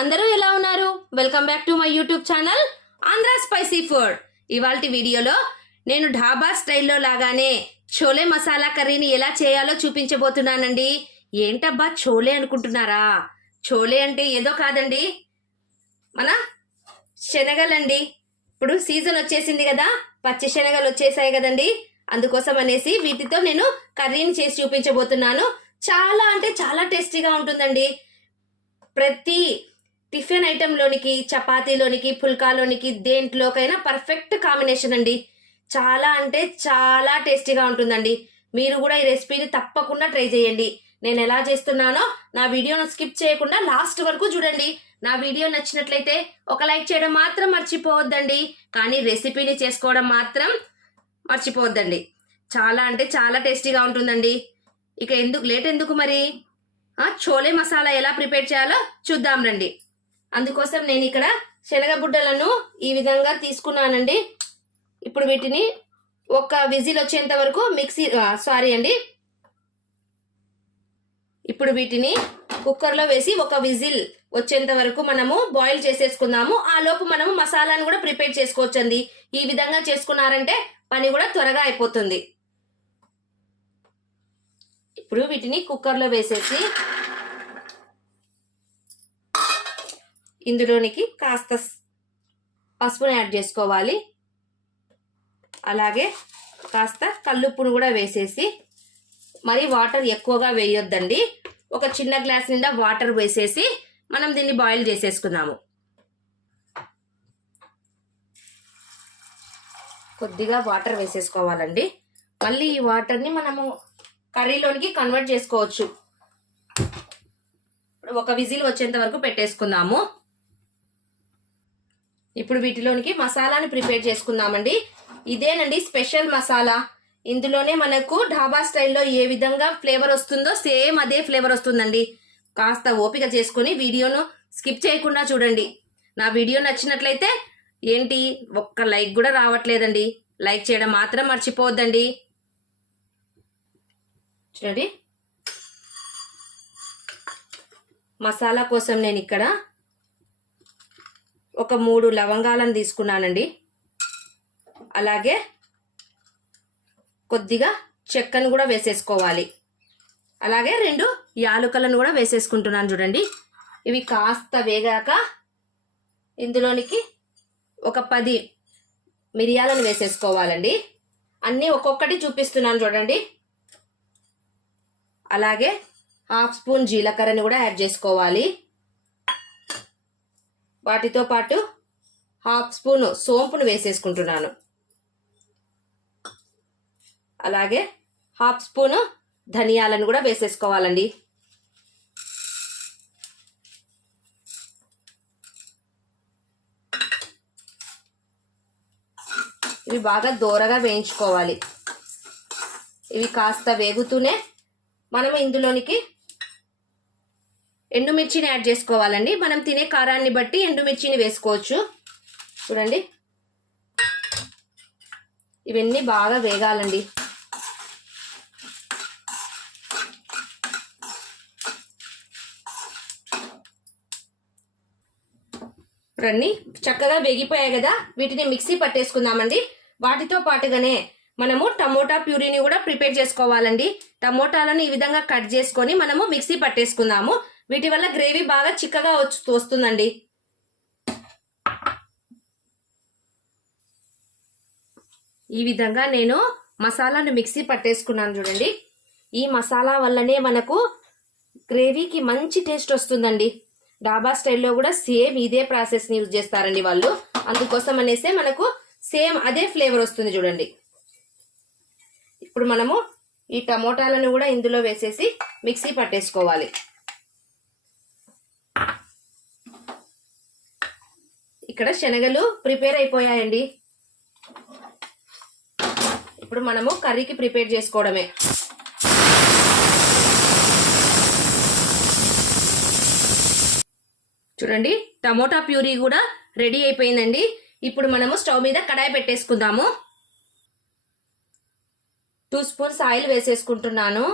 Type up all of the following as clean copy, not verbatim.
అందరూ ఎలా ఉన్నారు? Welcome back to my YouTube channel Andhra spicy food. ఇవాల్టి వీడియోలో నేను ఢాబా స్టైల్లో లాగానే చోలే మసాలా కర్రీని ఎలా చేయాలో చూపించబోతున్నానండి. ఏంటబ్బా చోలే అనుకుంటున్నారా? చోలే అంటే ఏదో కాదండి, మన శనగలండి. ఇప్పుడు సీజన్ వచ్చేసింది కదా, పచ్చి శనగలు వచ్చేసాయి కదండి. అందుకోసం అనేసి వీటితో నేను కర్రీని చేసి చూపించబోతున్నాను. చాలా అంటే చాలా టేస్టీగా ఉంటుందండి. ప్రతి టిఫిన్ ఐటెంలోనికి, చపాతీలోనికి, పుల్కాలోనికి, దేంట్లోకైనా పర్ఫెక్ట్ కాంబినేషన్ అండి. చాలా అంటే చాలా టేస్టీగా ఉంటుందండి. మీరు కూడా ఈ రెసిపీని తప్పకుండా ట్రై చేయండి. నేను ఎలా చేస్తున్నానో నా వీడియోను స్కిప్ చేయకుండా లాస్ట్ వరకు చూడండి. నా వీడియో నచ్చినట్లయితే ఒక లైక్ చేయడం మాత్రం మర్చిపోవద్దండి, కానీ రెసిపీని చేసుకోవడం మాత్రం మర్చిపోవద్దండి. చాలా అంటే చాలా టేస్టీగా ఉంటుందండి. ఇక లేట్ ఎందుకు మరి, చోలే మసాలా ఎలా ప్రిపేర్ చేయాలో చూద్దాం రండి. అందుకోసం నేను ఇక్కడ శనగ బుడ్డలను ఈ విధంగా తీసుకున్నానండి. ఇప్పుడు వీటిని ఒక విజిల్ వచ్చేంత వరకు ఇప్పుడు వీటిని కుక్కర్లో వేసి ఒక విజిల్ వచ్చేంత వరకు మనము బాయిల్ చేసేసుకుందాము. ఆ లోపు మనము మసాలాను కూడా ప్రిపేర్ చేసుకోవచ్చండి. ఈ విధంగా చేసుకున్నారంటే పని కూడా త్వరగా అయిపోతుంది. ఇప్పుడు వీటిని కుక్కర్లో వేసేసి ఇందులోనికి కాస్త పసుపును యాడ్ చేసుకోవాలి. అలాగే కాస్త కల్లుప్పును కూడా వేసేసి, మరి వాటర్ ఎక్కువగా వేయొద్దండి. ఒక చిన్న గ్లాస్ నిండా వాటర్ వేసేసి మనం దీన్ని బాయిల్ చేసేసుకుందాము. కొద్దిగా వాటర్ వేసేసుకోవాలండి. మళ్ళీ ఈ వాటర్ని మనము కర్రీలోనికి కన్వర్ట్ చేసుకోవచ్చు. ఒక విజిల్ వచ్చేంత వరకు పెట్టేసుకుందాము. ఇప్పుడు వీటిలోనికి మసాలాని ప్రిపేర్ చేసుకుందామండి. ఇదేనండి స్పెషల్ మసాలా. ఇందులోనే మనకు ఢాబా స్టైల్లో ఏ విధంగా ఫ్లేవర్ వస్తుందో సేమ్ అదే ఫ్లేవర్ వస్తుందండి. కాస్త ఓపిక చేసుకుని వీడియోను స్కిప్ చేయకుండా చూడండి. నా వీడియో నచ్చినట్లయితే ఏంటి ఒక్క లైక్ కూడా రావట్లేదండి, లైక్ చేయడం మాత్రం మర్చిపోవద్దండి. చూడండి, మసాలా కోసం నేను ఇక్కడ ఒక 3 లవంగాలను తీసుకున్నానండి. అలాగే కొద్దిగా చెక్కను కూడా వేసేసుకోవాలి. అలాగే 2 యాలుకలను కూడా వేసేసుకుంటున్నాను. చూడండి, ఇవి కాస్త వేగాక ఇందులోనికి ఒక 10 మిరియాలను వేసేసుకోవాలండి. అన్నీ ఒక్కొక్కటి చూపిస్తున్నాను చూడండి. అలాగే 1/2 స్పూన్ జీలకర్రని కూడా యాడ్ చేసుకోవాలి. వాటితో పాటు 1/2 స్పూన్ సోంపును వేసేసుకుంటున్నాను. అలాగే 1/2 స్పూన్ ధనియాలను కూడా వేసేసుకోవాలండి. ఇవి బాగా దోరగా వేయించుకోవాలి. ఇవి కాస్త వేగుతూనే మనం ఇందులోనికి ఎండుమిర్చిని యాడ్ చేసుకోవాలండి. మనం తినే కారాన్ని బట్టి ఎండుమిర్చిని వేసుకోవచ్చు. చూడండి, ఇవన్నీ బాగా వేగాలండి. ఇవన్నీ చక్కగా వేగిపోయాయి కదా, వీటిని మిక్సీ పట్టేసుకుందామండి. వాటితో పాటుగానే మనము టమోటా ప్యూరీని కూడా ప్రిపేర్ చేసుకోవాలండి. టమోటాలను ఈ విధంగా కట్ చేసుకొని మనము మిక్సీ పట్టేసుకుందాము. వీటి వల్ల గ్రేవీ బాగా చిక్కగా వస్తుందండి. ఈ విధంగా నేను మసాలాను మిక్సీ పట్టేసుకున్నాను చూడండి. ఈ మసాలా వల్లనే మనకు గ్రేవీకి మంచి టేస్ట్ వస్తుందండి. డాబా స్టైల్లో కూడా సేమ్ ఇదే ప్రాసెస్ని యూజ్ చేస్తారండి వాళ్ళు. అందుకోసం అనేసే మనకు సేమ్ అదే ఫ్లేవర్ వస్తుంది చూడండి. ఇప్పుడు మనము ఈ టమోటాలను కూడా ఇందులో వేసేసి మిక్సీ పట్టేసుకోవాలి. ఇక్కడ శనగలు ప్రిపేర్ అయిపోయాయండి. ఇప్పుడు మనము కర్రీకి ప్రిపేర్ చేసుకోవడమే. చూడండి, టమోటా ప్యూరీ కూడా రెడీ అయిపోయిందండి. ఇప్పుడు మనము స్టవ్ మీద కడాయి పెట్టేసుకుందాము. 2 స్పూన్స్ ఆయిల్ వేసేసుకుంటున్నాను.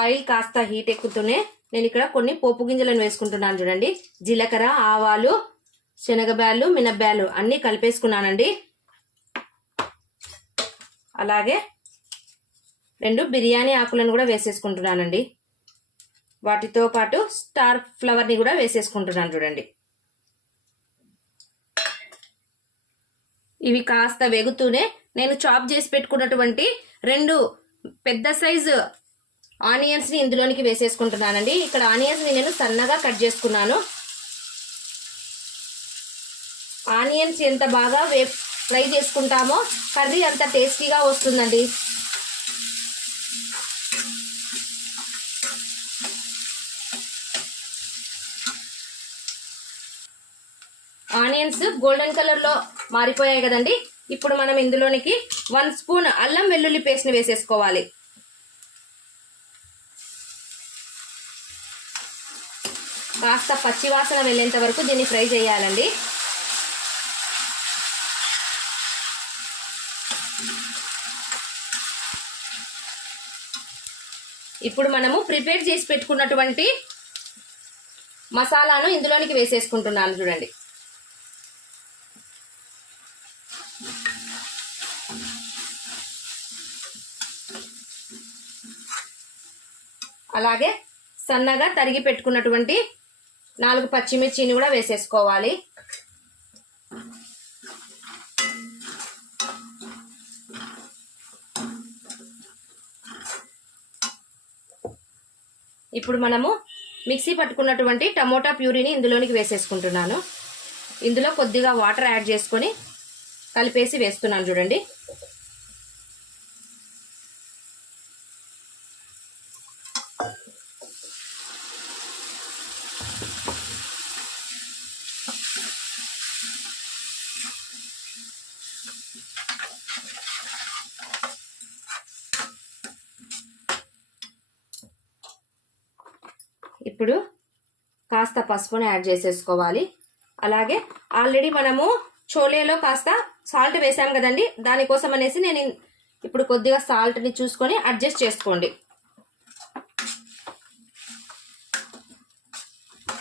ఆయిల్ కాస్త హీట్ ఎక్కుతూనే నేను ఇక్కడ కొన్ని పోపు గింజలను వేసుకుంటున్నాను చూడండి. జీలకర్ర, ఆవాలు, శనగబ్యాళ్ళు, మినప్బ్యాళ్ళు అన్నీ కలిపేసుకున్నానండి. అలాగే 2 బిర్యానీ ఆకులను కూడా వేసేసుకుంటున్నానండి. వాటితో పాటు స్టార్ ఫ్లవర్ని కూడా వేసేసుకుంటున్నాను చూడండి. ఇవి కాస్త వేగుతూనే నేను చాప్ చేసి పెట్టుకున్నటువంటి 2 పెద్ద సైజు ఆనియన్స్ని ఇందులోనికి వేసేసుకుంటున్నానండి. ఇక్కడ ఆనియన్స్ని నేను సన్నగా కట్ చేసుకున్నాను. ఆనియన్స్ ఎంత బాగా ఫ్రై చేసుకుంటామో కర్రీ అంత టేస్టీగా వస్తుందండి. ఆనియన్స్ గోల్డెన్ కలర్లో మారిపోయాయి కదండి. ఇప్పుడు మనం ఇందులోనికి 1 స్పూన్ అల్లం వెల్లుల్లి పేస్ట్ని వేసేసుకోవాలి. కాస్త పచ్చివాసన వెళ్ళేంత వరకు దీన్ని ఫ్రై చేయాలండి. ఇప్పుడు మనము ప్రిపేర్ చేసి పెట్టుకున్నటువంటి మసాలాను ఇందులోనికి వేసేసుకుంటున్నాను చూడండి. అలాగే సన్నగా తరిగి పెట్టుకున్నటువంటి 4 పచ్చిమిర్చిని కూడా వేసేసుకోవాలి. ఇప్పుడు మనము మిక్సీ పట్టుకున్నటువంటి టమోటా ప్యూరీని ఇందులోనికి వేసేసుకుంటున్నాను. ఇందులో కొద్దిగా వాటర్ యాడ్ చేసుకొని కలిపేసి వేస్తున్నాను చూడండి. ఇప్పుడు కాస్త పసుపుని యాడ్ చేసేసుకోవాలి. అలాగే ఆల్రెడీ మనము చోలేలో కాస్త సాల్ట్ వేసాం కదండి, దానికోసం అనేసి నేను ఇప్పుడు కొద్దిగా సాల్ట్ని చూసుకొని అడ్జస్ట్ చేసుకోండి.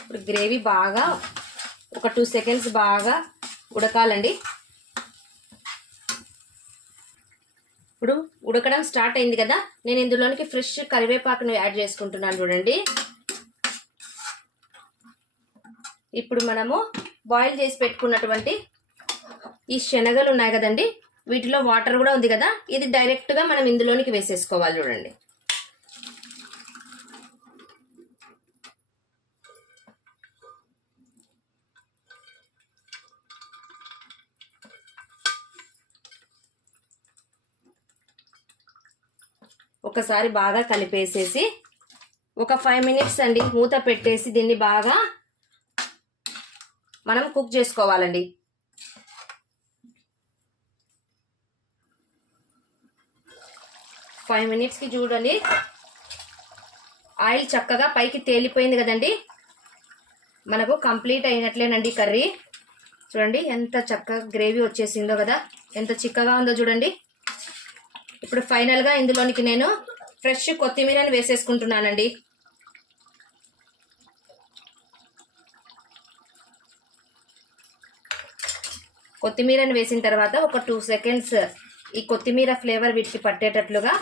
ఇప్పుడు గ్రేవీ బాగా ఒక 2 సెకండ్స్ బాగా ఉడకాలండి. ఇప్పుడు ఉడకడం స్టార్ట్ అయింది కదా, నేను ఇందులోనికి ఫ్రెష్ కరివేపాకును యాడ్ చేసుకుంటున్నాను చూడండి. ఇప్పుడు మనము బాయిల్ చేసి పెట్టుకున్నటువంటి ఈ శనగలు ఉన్నాయి కదండి, వీటిలో వాటర్ కూడా ఉంది కదా, ఇది డైరెక్ట్గా మనం ఇందులోనికి వేసేసుకోవాలి చూడండి. ఒకసారి బాగా కలిపేసేసి ఒక 5 మినిట్స్ అండి మూత పెట్టేసి దీన్ని బాగా మనం కుక్ చేసుకోవాలండి. ఫైవ్ మినిట్స్కి చూడండి ఆయిల్ చక్కగా పైకి తేలిపోయింది కదండి, మనకు కంప్లీట్ అయినట్లేనండి కర్రీ. చూడండి ఎంత చక్కగా గ్రేవీ వచ్చేసిందో కదా, ఎంత చిక్కగా ఉందో చూడండి. ఇప్పుడు ఫైనల్గా ఇందులోనికి నేను ఫ్రెష్ కొత్తిమీరని వేసేసుకుంటున్నానండి. కొత్తిమీరని వేసిన తర్వాత ఒక 2 సెకండ్స్ ఈ కొత్తిమీర ఫ్లేవర్ వీటికి పట్టేటట్లుగా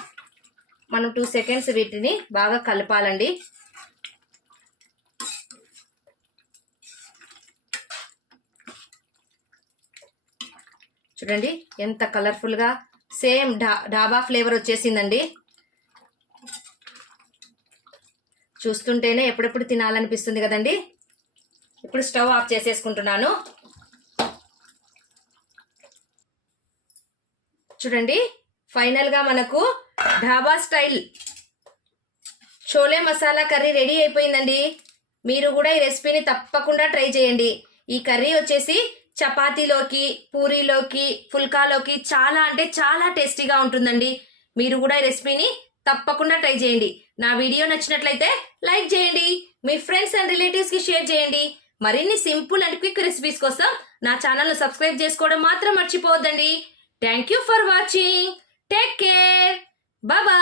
మనం 2 సెకండ్స్ వీటిని బాగా కలపాలండి. చూడండి ఎంత కలర్ఫుల్గా సేమ్ డాబా ఫ్లేవర్ వచ్చేసిందండి. చూస్తుంటేనే ఎప్పుడెప్పుడు తినాలనిపిస్తుంది కదండి. ఇప్పుడు స్టవ్ ఆఫ్ చేసేసుకుంటున్నాను. చూడండి ఫైనల్గా మనకు dhaba style chole masala curry ready అయిపోయిందండి. మీరు కూడా ఈ రెసిపీని తప్పకుండా ట్రై చేయండి. ఈ కర్రీ వచ్చేసి చపాతీలోకి, పూరీలోకి, ఫుల్కాలోకి చాలా అంటే చాలా టేస్టీగా ఉంటుందండి. మీరు కూడా ఈ రెసిపీని తప్పకుండా ట్రై చేయండి. నా వీడియో నచ్చినట్లయితే లైక్ చేయండి, మీ ఫ్రెండ్స్ అండ్ రిలేటివ్స్కి షేర్ చేయండి. మరిన్ని సింపుల్ అండ్ క్విక్ రెసిపీస్ కోసం నా ఛానల్ను సబ్స్క్రైబ్ చేసుకోవడం మాత్రం మర్చిపోవద్దండి. Thank you for watching. Take care. Bye bye.